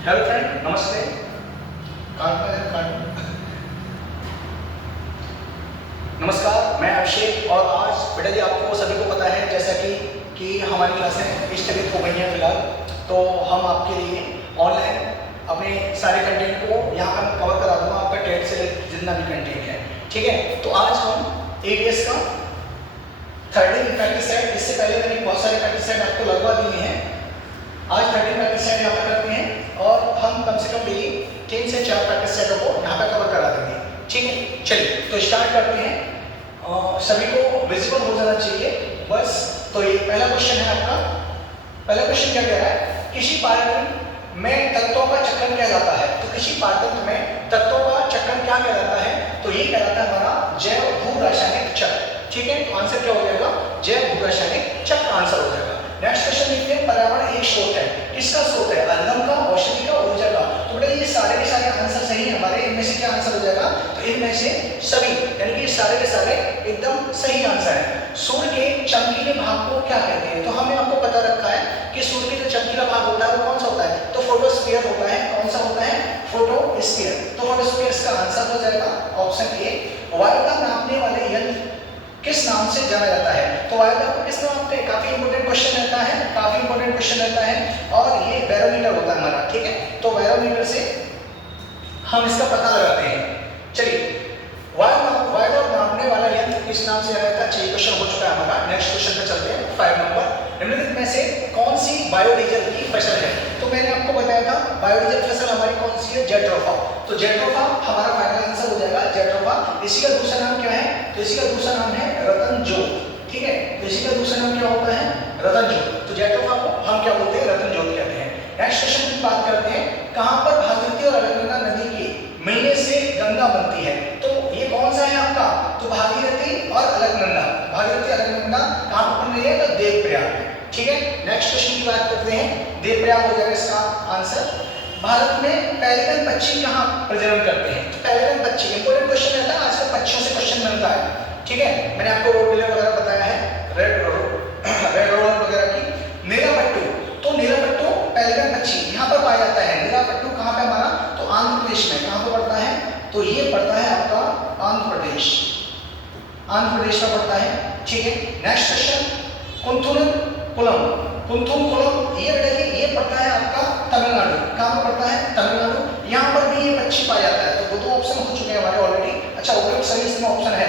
Hello friend, नमस्ते। नमस्कार, मैं अभिषेक। और आज बेटा जी आपको सभी को पता है जैसा कि हमारी क्लासें स्थगित हो गई हैं फिलहाल, तो हम आपके लिए ऑनलाइन अपने सारे कंटेंट को यहाँ पर कवर करा दूंगा, आपका टेट से जितना भी कंटेंट है। ठीक है, तो आज हम एडीएस का 13 प्रैक्टिस सेट, इससे पहले मैंने बहुत सारे प्रैक्टिस सेट आपको लगवा दिए हैं। आज 13 प्रैक्टिस सेट यहाँ पर करते हैं और हम कम से कम डेली 3 से 4 प्रैक्टिस सेटों को यहाँ पर कवर करा देंगे। ठीक है, चलिए तो स्टार्ट करते हैं। सभी को विजिबल हो जाना चाहिए बस। तो ये पहला क्वेश्चन है आपका। पहला क्वेश्चन क्या कह रहा है, किसी पाठ्यक्रम में तत्वों का चक्रण क्या कहलाता है? तो किसी पाठ्यक्रम में तत्वों का चक्रण क्या कहलाता है? तो ये कहलाता है हमारा जैव भू रासायनिक चक्र। ठीक है, तो आंसर क्या हो जाएगा? जैव भू रासायनिक चक्र आंसर हो जाएगा। नेक्स्ट क्वेश्चन देखते हैं, पर्यावरण एक स्रोत है, किसका स्रोत है? अध्ययन का, औषधि का, ऊर्जा का। तो बेटा ये सारे के सारे आंसर सही है हमारे। इनमें से क्या आंसर हो जाएगा? तो इनमें से सभी, यानी कि सारे के सारे एकदम सही आंसर है। सूर्य के चमकीले भाग को क्या कहते हैं? तो हमने आपको पता रखा है कि सूर्य के जो चमकीला भाग होता है वो कौन सा होता है? तो फोटोस्फीयर होता है। कौन सा होता है? फोटोस्फीयर। तो फोटोस्फीयर का आंसर हो जाएगा ऑप्शन ए। वायु का नापने वाले यंत्र किस नाम से जाना जाता है? तो वायु को किस नाम से? काफी इंपॉर्टेंट क्वेश्चन रहता है, काफी इंपॉर्टेंट क्वेश्चन रहता है। और ये बैरोमीटर होता है हमारा। ठीक है, तो बैरोमीटर से हम इसका पता लगाते हैं। चलिए, वायु नापने वाला यंत्र किस नाम से जाना जाता है? 6 क्वेश्चन हो चुका है हमारा। नेक्स्ट क्वेश्चन पे चलते हैं, 5 नंबर। निम्नलिखित में से कौन सी बायोडीजल की फसल है? तो मैंने आपको बताया था बायोडीजल फसल हमारी कौन सी है? जेट्रोफा। तो जेट्रोफा हमारा फाइनल आंसर हो जाएगा, जेट्रोफा। इसी का दूसरा नाम क्या है? तो इसी का दूसरा नाम है रतनजोत। ठीक है, तो इसी का दूसरा नाम क्या होता है? रतनजोत। तो जेट्रोफा को हम क्या बोलते हैं? रतनजोत कहते हैं। नेक्स्ट क्वेश्चन की बात करते हैं, कहां पर भागीरथी और अलकनंदा नदी के मिलने से गंगा बनती है? तो ये कौन सा है आपका? तो भागीरथी और अलकनंदा। भागीरथी अलकनंदा कहां पर बन रही है? तो देवप्रयाग। ठीक है, नेक्स्ट क्वेश्चन की बात करते हैं, देवप्रयाग हो जाएगा इसका आंसर। भारत में पेलिकन पक्षी कहां प्रजनन करते हैं? तो पेलिकन पक्षी इंपॉर्टेंट क्वेश्चन रहता है, आजकल पक्षियों से क्वेश्चन बनता है। ठीक है, मैंने आपको रोडविलर वगैरह बताया है, रेड रोडर वगैरह की। नीलापट्टू, तो नीलापट्टू पेलिकन पक्षी यहां पर पाया जाता है। नीलापट्टू कहां पे हमारा? तो आंध्र प्रदेश में। कहां पे पड़ता है? तो ये पड़ता है आपका आंध्र प्रदेश। आंध्र प्रदेश में पड़ता है। ठीक है, नेक्स्ट क्वेश्चन, कुंथुनकुलम। कुंथुनकुलम ये बेटा ये पड़ता है आपका तमिलनाडु। कहां पर पड़ता है? तमिलनाडु। यहां पर भी ये पक्षी पाया जाता है। तो दो ऑप्शन हो चुके हैं हमारे ऑलरेडी। अच्छा, उपयुक्त सही इसमें ऑप्शन है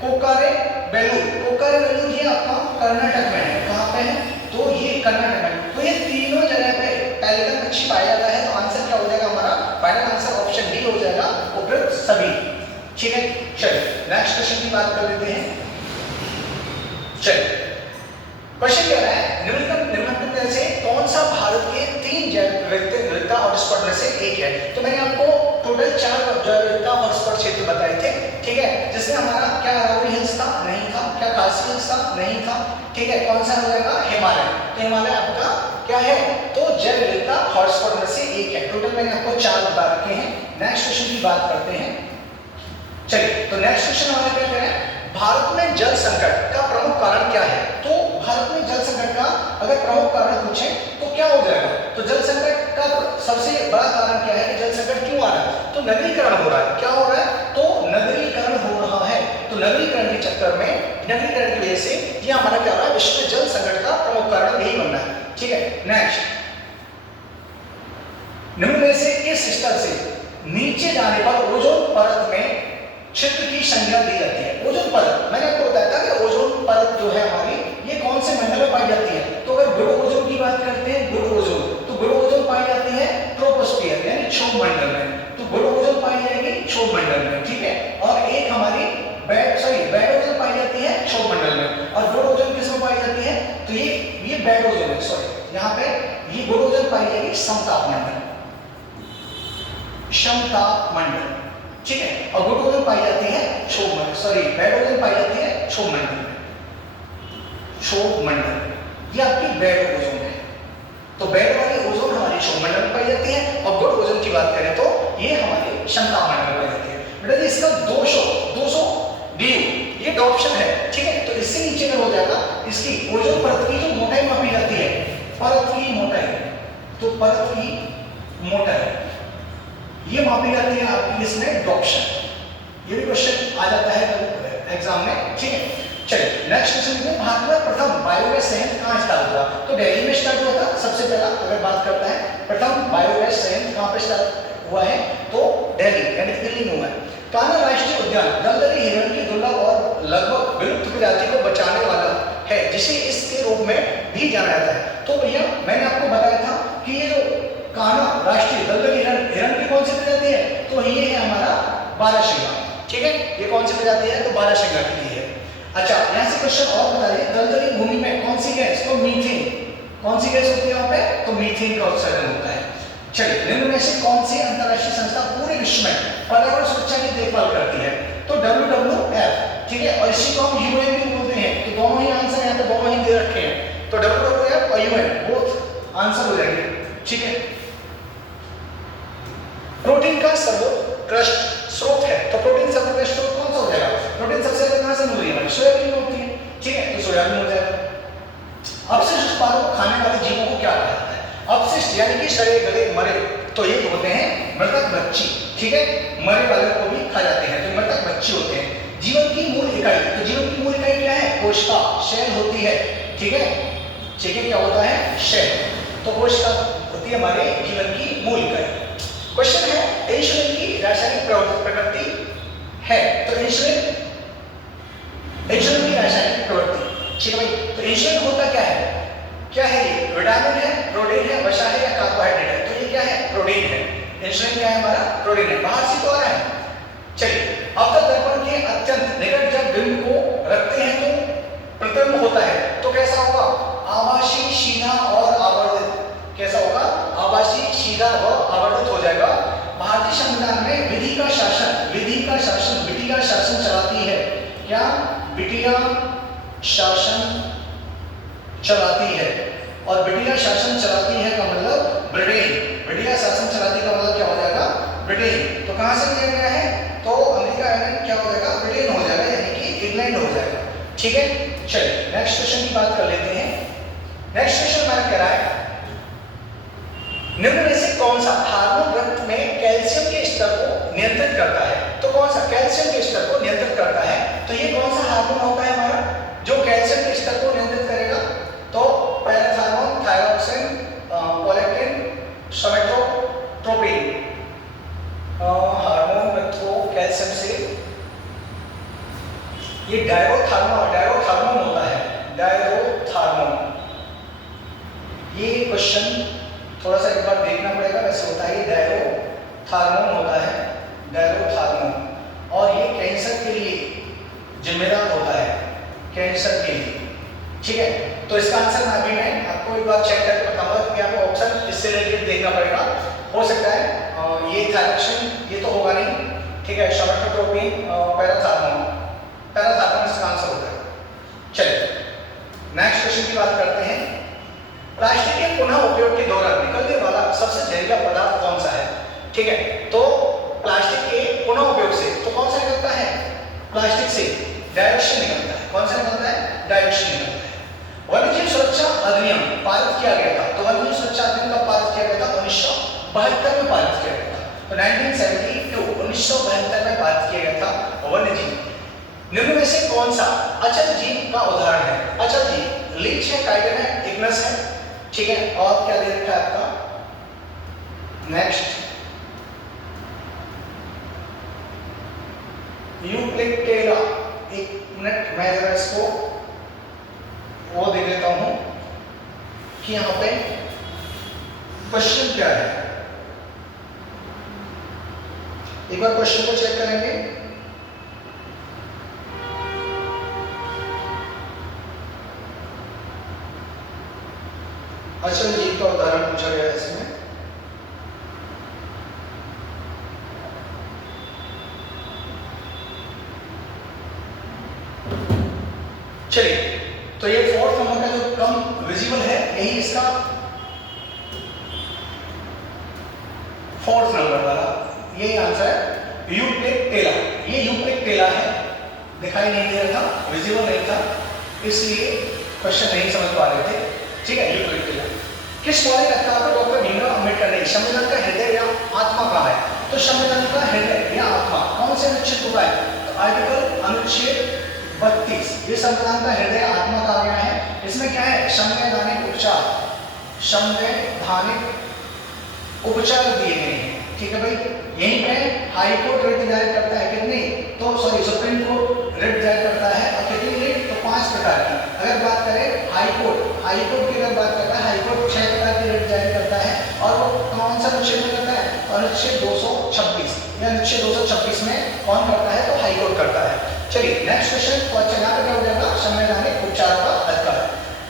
कोकारे बेलूर। कोकारे बेलूर ये आपका कर्नाटक में है। कहां पे है? तो ये कर्नाटक में। तो ये तीनों जगह पे पेलिकन पक्षी पाया जाता है। तो आंसर क्या हो जाएगा हमारा? फाइनल आंसर ऑप्शन डी हो जाएगा, उपयुक्त सभी। ठीक है, चलिए नेक्स्ट क्वेश्चन की बात कर लेते हैं। चलिए, क्वेश्चन क्या है, निम्नलिखित में से कौन सा भारत के 3 जैव विविधता हॉटस्पॉट में से एक है? तो मैंने आपको टोटल 4 जैव विविधता हॉटस्पॉट क्षेत्र बताए थे। ठीक है, जिसमें हमारा क्या अरावली हिल्स था? नहीं था। क्या खासी हिल्स था? नहीं था। ठीक है, कौन सा हो जाएगा? हिमालय। तो हिमालय आपका क्या है? तो जैव विविधता हॉटस्पॉट में से एक है। टोटल मैंने आपको 4 बता रखे हैं। नेक्स्ट क्वेश्चन की बात करते हैं। चलिए, तो नेक्स्ट क्वेश्चन हमारा क्या कह रहा है, भारत में जल संकट का प्रमुख कारण क्या है? तो भारत में जल संकट का अगर प्रमुख कारण पूछे तो क्या हो जाएगा? तो जल संकट का सबसे बड़ा कारण क्या है कि जल संकट क्यों आ रहा है? तो नगरीकरण हो रहा है। क्या हो रहा है? तो नगरीकरण हो रहा है। तो नगरीकरण के चक्कर में, नगरीकरण की वजह से ये हमारा क्या हो रहा है? विश्व में जल संकट का प्रमुख कारण यही बन रहा है। ठीक है, नेक्स्ट, निम्न में से किस स्तर से नीचे जाने पर ओजोन परत में क्षेत्र की संख्या दी जाती है? ओजोन परत, मैंने आपको बताया था कि ओजोन परत जो है हमारी, ये कौन से मंडल में पाई जाती है? तो अगर गुड़ ओजोन की बात करते हैं, गुड़ ओजोन, तो गुड़ ओजोन पाई जाती है ट्रोपोस्फियर यानी क्षोभ मंडल में। तो गुड़ ओजोन पाई जाएगी क्षोभ मंडल में। ठीक है, और एक हमारी बैड ओजोन पाई जाती है क्षोभ मंडल में। और गुड़ ओजोन किस में पाई जाती है? तो ये बैड ओजोन है, सॉरी, यहाँ पे ये गुड़ ओजोन पाई जाएगी समताप मंडल, समताप मंडल। ठीक है, और गुड ओजोन पाई जाती है क्षोभ मंडल, सॉरी बैड ओजोन पाई जाती है क्षोभ मंडल में। क्षोभ मंडल ये आपकी बैड ओजोन है। तो बैड वाली ओजोन हमारी क्षोभ मंडल में पाई जाती है, और गुड ओजोन की बात करें तो ये हमारे समताप मंडल में पाई जाती है। बेटा जी इसका 200 डी ये ऑप्शन है। ठीक है, तो इससे नीचे का हो जाएगा इसकी ओजोन परत की जो मोटाई मापी जाती है, परत की मोटाई। तो परत की मोटर, ये मापी जाती है आपकी इसमें डॉप्शन। ये भी क्वेश्चन आ जाता है एग्जाम में, ठीक है। चलिए नेक्स्ट क्वेश्चन में, भारत में प्रथम बायोगैस संयंत्र कहाँ स्टार्ट हुआ? तो दिल्ली में स्टार्ट हुआ था सबसे पहला। अगर बात करता है प्रथम बायोगैस संयंत्र कहाँ पे स्टार्ट हुआ है, तो दिल्ली यानी दिल्ली में हुआ है। कान्हा राष्ट्रीय उद्यान दलदली हिरण की दुर्लभ और लगभग विलुप्त प्रजाति को बचाने वाला है, जिसे इसके रूप में भी जाना जाता है। तो भैया मैंने आपको बताया था कि ये जो कान्हा राष्ट्रीय दलदली हिरण की कौन सी प्रजाति है, तो ये है हमारा बारहसिंगा, ठीक है। ये कौन सी प्रजाति है, तो बारहसिंगा की है। अच्छा यहाँ से क्वेश्चन और बताइए, दलदली भूमि में कौन सी गैस, तो मीथेन, कौन सी गैस होती है वहां पे, तो मीथेन का उत्सर्जन होता है। चलिए निम्न में से कौन सी अंतरराष्ट्रीय संस्था पूरे विश्व में पर्यावरण सुरक्षा की देखभाल करती है, तो WWF, ठीक है। और इसी को हम यूएन भी बोलते हैं। तो दोनों ही आंसर यहाँ पे दोनों ही दे रखे हैं, तो WWF और यूएन बोथ आंसर हो जाएंगे, ठीक है। प्रोटीन का सर्वोत्कृष्ट स्रोत है, तो प्रोटीन सर्वोत्कृष्ट स्रोत कौन सा हो जाएगा? प्रोटीन सबसे ज्यादा कहां से मिल रही है? सोयाबीन होती है, ठीक है, तो सोयाबीन हो जाएगा। अपशिष्ट उत्पादों को खाने वाले जीवों को क्या कहा जाता है? अपशिष्ट यानी कि सड़े गले मरे, तो ये होते हैं मृतक बच्ची, ठीक है। मरे वाले को भी खा जाते हैं, तो मृतक बच्चे होते हैं। जीवन की मूल इकाई, तो जीवन की मूल इकाई क्या है? कोशिका, सेल होती है, ठीक है। ठीक है, क्या होता है? सेल। तो कोशिका होती है हमारे जीवन की मूल इकाई। क्वेश्चन है इंसुलिन की रासायनिक प्रकृति है, तो इंसुलिन की रासायनिक प्रवृत्ति, ठीक है भाई। तो इंसुलिन होता क्या है? क्या है ये? विटामिन है, प्रोटीन है, वसा है या कार्बोहाइड्रेट है? तो ये क्या है? प्रोटीन है। इंसुलिन क्या है हमारा? प्रोटीन है। बाहर से तो आ रहा है। चलिए अब तक दर्पण के अत्यंत निकट जब बिंब को रखते हैं तो प्रतिबिंब होता है, तो कैसा होगा? आभासी, सीधा और आवर्धित। कैसा होगा? आभासी, सीधा व आवर्धित हो जाएगा। भारतीय संविधान में विधि का शासन बिटिया शासन चलाती है। क्या? बिटिया शासन चलाती है। और बिटिया शासन चलाती है का मतलब ब्रिटेन। बिटिया शासन चलाती का मतलब क्या हो जाएगा? ब्रिटेन। तो कहां से लिया गया है? तो अमेरिका आयरलैंड क्या हो जाएगा? ब्रिटेन हो जाएगा, यानी कि इंग्लैंड हो जाएगा, ठीक है। चलिए नेक्स्ट क्वेश्चन की बात कर लेते हैं। नेक्स्ट क्वेश्चन मैंने कह रहा है, निम्न में से कौन सा हार्मोन रक्त में कैल्शियम के स्तर को नियंत्रित करता है? तो कौन सा कैल्शियम के स्तर को नियंत्रित करता है? तो ये कौन सा हार्मोन होता है हमारा जो कैल्शियम के स्तर को नियंत्रित करेगा? तो पैराथायरॉन, थायरॉक्सिन, प्रोलैक्टिन, सोमैटोट्रोपिन हार्मोन रक्तों कैल्शियम से, ये डायरोथार्मोन होता है, डायरोथार्मोन। ये क्वेश्चन थोड़ा सा एक बार देखना पड़ेगा, वैसे होता है ये डायरोथार्मोन होता है, डायरोथार्मोन। और ये कैंसर के लिए जिम्मेदार होता है, कैंसर के लिए, ठीक है। तो इसका आंसर मैं आपको एक बार चेक करके बताऊंगा कि आपको ऑप्शन इससे रिलेटेड देखना पड़ेगा। हो सकता है ये थायरॉक्सिन, ये तो होगा नहीं, ठीक है। सोमैटोट्रोपिन, पैराथार्मोन इसका आंसर होता है। चलिए नेक्स्ट क्वेश्चन की बात करते हैं। प्लास्टिक के पुनः उपयोग के दौरान निकलने वाला सबसे जहरीला पदार्थ कौन सा है? ठीक है, तो प्लास्टिक के पुनः उपयोग से तो कौन सा निकलता है? प्लास्टिक से डाइऑक्सिन निकलता है। कौन सा निकलता है? डाइऑक्सिन निकलता है। वन्यजीव सुरक्षा अधिनियम पारित किया गया था, तो वन्यजीव सुरक्षा अधिनियम कब पारित किया गया था? 1972 में पारित किया गया था। तो 1972 में पारित किया गया था वन्यजीव। निम्न में से कौन सा अचल जीव का उदाहरण है? अचल जीव लीच है, काइटन है, इग्नस है, ठीक है। और क्या दे रखा है आपका? नेक्स्ट यूप्लिक्टेरा। एक मिनट मैं जरा इसको वो दे देता हूं कि यहां पे क्वेश्चन क्या है। एक बार क्वेश्चन को चेक करेंगे। अचल जीव का उदाहरण पूछा गया है इसमें। चलिए, तो ये फोर्थ नंबर का जो कम विजिबल है, यही इसका फोर्थ नंबर वाला यही आंसर है, यूप्लिक्टेरा। ये यूप्लिक्टेरा है, दिखाई नहीं दे रहा था, विजिबल नहीं था, इसलिए क्वेश्चन नहीं समझ पा रहे थे, ठीक है। यूप्लिक्टेरा किस मौलिक अधिकार को डॉक्टर भीमराव अम्बेडकर ने संविधान का हृदय या आत्मा कहा है? तो संविधान का हृदय या आत्मा कौन से अनुच्छेद को कहा है? तो आर्टिकल अनुच्छेद 32 ये संविधान का हृदय आत्मा कहा गया है। इसमें क्या है? संवैधानिक उपचार, संवैधानिक उपचार दिए गए हैं। ठीक है भाई, यहीं पे हाई कोर्ट रिट जारी करता है कितनी? तो सॉरी सुप्रीम कोर्ट रिट जारी करता है और कितनी रिट? तो 5 प्रकार की। अगर बात करें हाई कोर्ट की अगर बात करता है, हाई कोर्ट 6 प्रकार की रिट जारी करता है और वो कौन सा अनुच्छेद में करता है? अनुच्छेद 226 या अनुच्छेद 226 में कौन करता है? तो हाई कोर्ट करता है। चलिए नेक्स्ट क्वेश्चन, तो अच्छा यहाँ पे क्या हो जाएगा? संवैधानिक उपचार का अधिकार।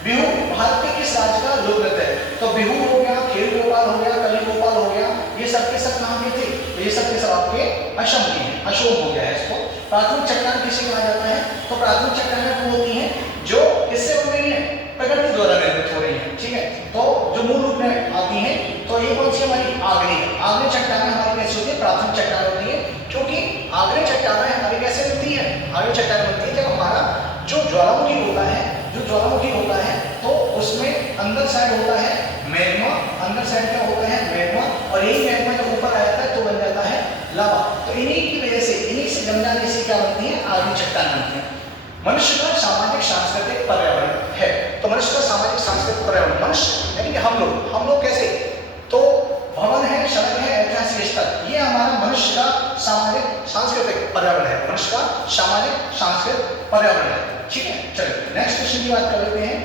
बिहू भारत के किस राज्य का लोक नृत्य है? तो बिहू हो गया, खेल गोपाल हो गया, कली गोपाल हो गया, ये सब के सब कहाँ के थे? ये सब के सब आपके असम के हैं, असम हो गया है इसको। प्राथमिक चट्टान किसे कहा जाता है? तो प्राथमिक चट्टानें वो होती हैं जो किससे बन रही है? प्रकृति द्वारा निर्मित हो रही है। ठीक है, तो जो मूल रूप में आती हैं, तो ये कौन सी हमारी आग्नेय चट्टानें हमारी कैसी होती है? प्राथमिक चट्टान होती है, क्योंकि आग्नेय चट्टानें हमारी कैसे बनती है? आग्नेय चट्टान बनती है जब हमारा जो ज्वालामुखी होता है, तो उसमें अंदर साइड होता है मैग्मा, अंदर साइड क्या होता है? मैग्मा, और यही मैग्मा जब ऊपर आ जाता है तो बन जाता है लावा। तो इन्हीं की वजह से, इन्हीं से जम जाने से क्या बनती है? आग्नेय चट्टान बनती है। मनुष्य का सामाजिक सांस्कृतिक पर्यावरण है। तो मनुष्य का सामाजिक सांस्कृतिक पर्यावरण, मनुष्य यानी कि हम लोग कैसे? तो भवन है, सड़क है, ऐतिहासिक स्थल, ये हमारा मनुष्य का सामाजिक सांस्कृतिक पर्यावरण है। मनुष्य का सामाजिक सांस्कृतिक पर्यावरण है। ठीक है, चलिए नेक्स्ट क्वेश्चन की बात कर लेते हैं।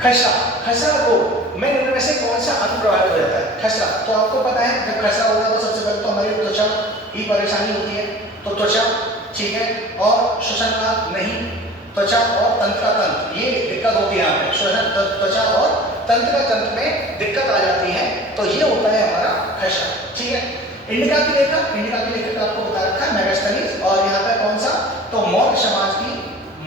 खसरा रोग में इनमें में से कौन सा अंग प्रभावित हो जाता है? खसरा, तो आपको पता है जब खसरा होता है तो सबसे पहले तो हमारी त्वचा की परेशानी होती है। तो त्वचा, ठीक है, और श्वसन का नहीं, त्वचा और तंत्रिका तंत्र, ये दिक्कत होती है यहाँ पे। श्वसन, त्वचा और तंत्रिका तंत्र में दिक्कत आ जाती है, तो ये होता है हमारा खसरा। ठीक है, इंडिका की लेखक आपको बता रखा है मेगास्थनीज। और यहाँ पे कौन सा? तो मौर्य समाज की,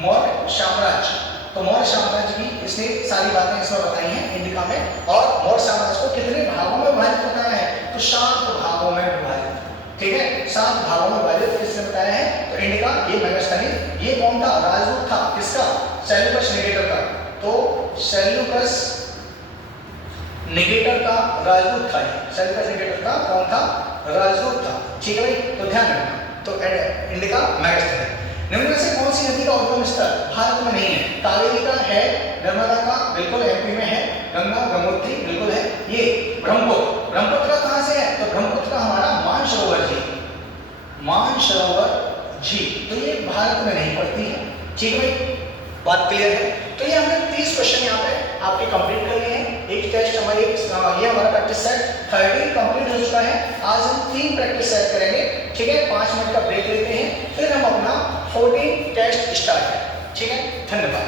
मौर्य साम्राज्य, तो मौर्य साम्राज्य की इसने सारी बातें इसमें बताई हैं इंडिका में। और मौर्य साम्राज्य को कितने भागों में विभाजित बताया है? तो 7 भागों में विभाजित। ठीक है, 7 भागों में विभाजित किसने बताया है? तो इंडिका, ये मेगास्थनीज। ये कौन था? राजदूत था, किसका? सेल्यूकस निकेटर का। तो सेल्यूकस निकेटर का राजदूत था। सेल्यूकस निकेटर का कौन था? राजदूत था। ठीक है भाई, तो ध्यान रखना। तो इंडिका, मेगास्थनीज। निम्न में से कौन सी नदी का उद्गम स्थल भारत में नहीं है? कावेरी का है, नर्मदा का बिल्कुल एमपी में है, गंगा गंगोत्री बिल्कुल है, ये ब्रह्मपुत्र का कहां से है? तो ब्रह्मपुत्र का हमारा मानसरोवर झील, तो ये भारत में नहीं पड़ती है। ठीक है भाई, बात क्लियर है? तो ये हमने 30 क्वेश्चन यहाँ पे आपके कंप्लीट कर लिए हैं। एक टेस्ट हमारी, ये हमारा प्रैक्टिस सेट 13 कंप्लीट हो चुका है। आज हम 3 प्रैक्टिस सेट करेंगे। ठीक है, 5 मिनट का ब्रेक लेते हैं, फिर हम अपना 14 टेस्ट स्टार्ट करें। ठीक है, धन्यवाद।